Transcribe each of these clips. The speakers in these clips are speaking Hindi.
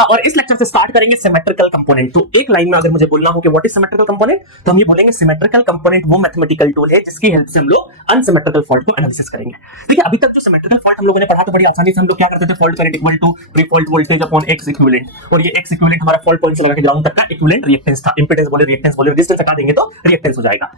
और इस लेक्चर से स्टार्ट करेंगे सिमेट्रिकल कंपोनेंट। तो एक लाइन में अगर मुझे बोलना हो कि व्हाट इज सिमेट्रिकल कंपोनेंट, तो हम ये बोलेंगे सिमेट्रिकल कंपोनेंट वो मैथमेटिकल टूल है जिसकी हेल्प से हम लोग अनसिमेट्रिकल फॉल्ट को एनालिसिस करेंगे। देखिए अभी तक जो सिमेट्रिकल फॉल्ट हम लोगों ने पढ़ा तो बड़ी आसानी से हम लोग क्या करते थे, fault current equal to pre fault voltage upon X equivalent, और ये एक्स इक्विवेलेंट हमारा फॉल्ट पॉइंट से लगा के ग्राउंड तक का इक्विवेलेंट रिएक्टेंस था। इंपेडेंस बोले रेजिस्टेंस बोले, रेजिस्टेंस हटा देंगे तो रिएक्टेंस हो जाएगा।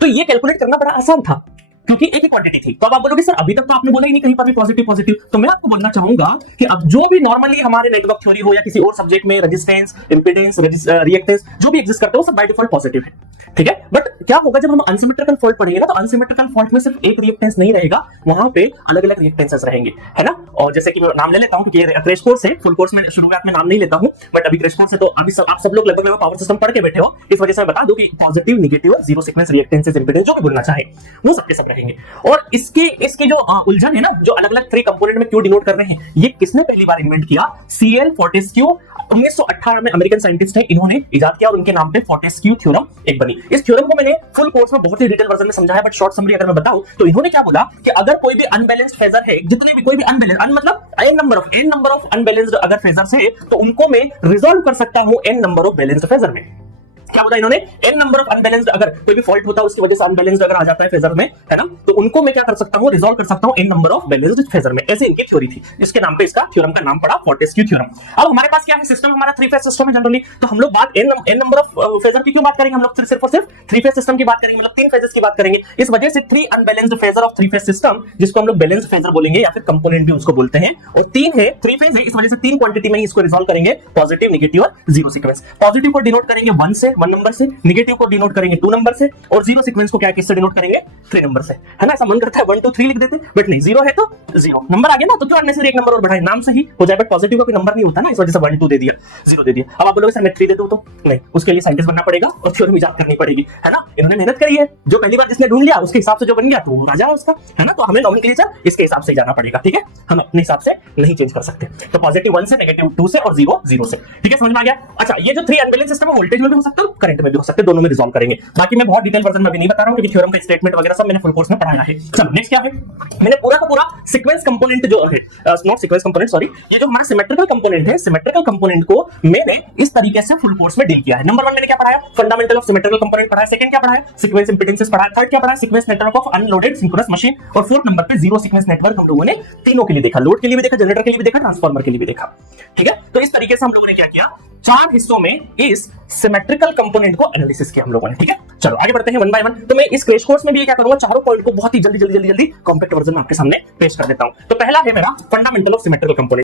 तो ये कैलकुलेट करना बड़ा आसान था क्योंकि एक ही क्वांटिटी थी। तो अब आप बोलोगे सर अभी तक तो आपने बोला ही नहीं कहीं पर भी पॉजिटिव पॉजिटिव, तो मैं आपको बोलना चाहूंगा कि अब जो भी नॉर्मली हमारे नेटवर्क थ्योरी हो या किसी और सब्जेक्ट में रेजिस्टेंस, इंपेडेंस, रिएक्टेंस जो भी एग्जिस्ट करते हो सब बाय डिफॉल्ट पॉजिटिव है, ठीक है। बट क्या होगा जब हम अनसिमेट्रिकल फॉल्ट पढ़ेंगे ना, तो अनसिमेट्रिकल फॉल्ट में सिर्फ एक रिएक्टेंस नहीं रहेगा, वहां पे अलग अलग रिएक्टेंसेस रहेंगे, है ना। और जैसे कि मैं नाम ले लेता हूं क्योंकि क्रैश कोर्स है, फुल कोर्स में शुरुआत में नाम नहीं लेता हूं, बट अभी क्रैश कोर्स है तो अभी आप सब लोग लगभग पावर सिस्टम पढ़ के बैठे हो, इस वजह से मैं बता दूं कि positive, negative, zero sequence reactances, impedance जो भी बोलना चाहे वो सबके सब रहेंगे। और इसकी जो उलझन है ना, जो अलग अलग थ्री कंपोनेंट में क्यों डिनोट कर रहे हैं, ये किसने पहली बार इन्वेंट किया, सीएल फोर्टेस्क्यू 1918 में अमेरिकन साइंटिस्ट है, इन्होंने इजाद किया और उनके नाम पे फोर्टेस्क्यू थ्योरम एक बनी। इस थ्योरम को मैंने फुल कोर्स में बहुत ही डिटेल वर्जन में समझाया, बट शॉर्ट समरी अगर मैं बताऊं तो इन्होंने क्या बोला कि अगर कोई भी अनबैलेंस्ड फेजर है, जितने भी कोई भी अनबैलेंस्ड मतलब n नंबर ऑफ अनबैलेंस्ड अगर फेजर्स है तो उनको मैं रिजॉल्व कर सकता हूं n number of balanced phasor में। क्या बोला इन्होंने, n नंबर ऑफ अनबैलेंस्ड, अगर कोई भी फॉल्ट होता है उसकी वजह से अनबैलेंस्ड अगर आ जाता है फेजर में, है ना, तो उनको मैं क्या कर सकता हूं, रिजॉल्व कर सकता हूं n number of balanced phasor में। ऐसे इनकी थ्योरी थी, इसके नाम पे इसका थ्योरम का नाम पड़ा फोर्टेस्क्यू थ्योरम। अब हमारे पास क्या है, सिस्टम हमारा थ्री फेज सिस्टम है जनरली, तो हम लोग बात n नंबर ऑफ फेजर की क्यों बात करेंगे, हम लोग सिर्फ और सिर्फ थ्री फेज सिस्टम की बात करेंगे, मतलब तीन फेजेस की बात करेंगे। इस वजह से three unbalanced phasor of three phase system, जिसको हम लोग बैलेंस्ड फेजर बोलेंगे या फिर कंपोनेंट भी उसको बोलते हैं, और तीन है, थ्री फेज है, इस वजह से तीन क्वांटिटी में ही इसको रिजॉल्व करेंगे, पॉजिटिव, नेगेटिव और जीरो सीक्वेंस। पॉजिटिव को डिनोट करेंगे 1 से, 1 नंबर से, नेगेटिव को डिनोट करेंगे 2 नंबर से, और जीरो सीक्वेंस को क्या किससे डिनोट करेंगे, 3 नंबर से, है ना। ऐसा मन करता है 1 2 3 लिख देते, बट नहीं, जीरो है तो जीरो नंबर आ गया ना, तो क्यों अननेसेसरी एक नंबर और बढ़ाए, नाम से ही हो जाए, बट पॉजिटिव का कोई नंबर नहीं होता ना, इस वजह से 1 2 दे दिया, जीरो दे दिया। अब आप बोलोगे सर मैं 3 दे दूं, तो नहीं, उसके लिए साइंटिस्ट बनना पड़ेगा और थ्योरम इजाद करनी पड़ेगी, है ना। इन्होंने मेहनत करी है, जो पहली बार जिसने ढूंढ लिया उसके हिसाब से जो बन गया तो वो राजा है उसका, है ना। तो हमें नॉमेनक्लेचर इसके हिसाब से जाना पड़ेगा, ठीक है, हम अपने हिसाब से नहीं चेंज कर सकते। तो पॉजिटिव 1 से, नेगेटिव 2 से और जीरो 0 से, ठीक है, समझ में आ गया। अच्छा, ये जो थ्री अनबैलेंस्ड सिस्टम है, वोल्टेज में भी हो सकता है, करंट में भी हो सकता है, दोनों में रिजॉल्व करेंगे। बाकी मैं बहुत डिटेल वर्जन में भी नहीं बता रहा हूं क्योंकि थ्योरम का स्टेटमेंट वगैरह सब मैंने फुल कोर्स में पढ़ाया है। चलो नेक्स्ट क्या है, मैंने पूरा का पूरा सीक्वेंस कंपोनेंट जो है, नॉट सीक्वेंस कंपोनेंट सॉरी, ये जो हमारा सिमेट्रिकल कंपोनेंट है, सिमेट्रिकल कंपोनेंट को मैंने इस तरीके से फुल कोर्स में डील किया है। नंबर 1 मैंने क्या पढ़ाया, फंडामेंटल ऑफ सिमेट्रिकल कंपोनेंट पढ़ाया, सेकंड क्या पढ़ाया, सीक्वेंस इंपेडेंसेस पढ़ाया, थर्ड क्या पढ़ाया, sequence network of unloaded synchronous machine, और फोर्थ नंबर पे जीरो सीक्वेंस नेटवर्क हम लोगों ने तीनों के लिए देखा, लोड के लिए भी देखा, जनरेटर के लिए भी देखा, ट्रांसफार्मर के लिए भी देखा, ठीक है। तो इस तरीके से हम लोगों ने क्या किया, 4 हिस्सों में इस सिमेट्रिकल कंपोनेंट को एनालिसिस किया हम लोगों ने, ठीक है। चलो आगे बढ़ते हैं 1 बाय 1। तो मैं इस क्रैश कोर्स में भी क्या करूंगा, चारों पॉइंट को बहुत ही जल्दी कॉम्पैक्ट वर्जन में आपके सामने पेश कर देता हूं। तो पहला है मेरा फंडामेंटल ऑफ सिमेट्रिकल कंपोनेंट।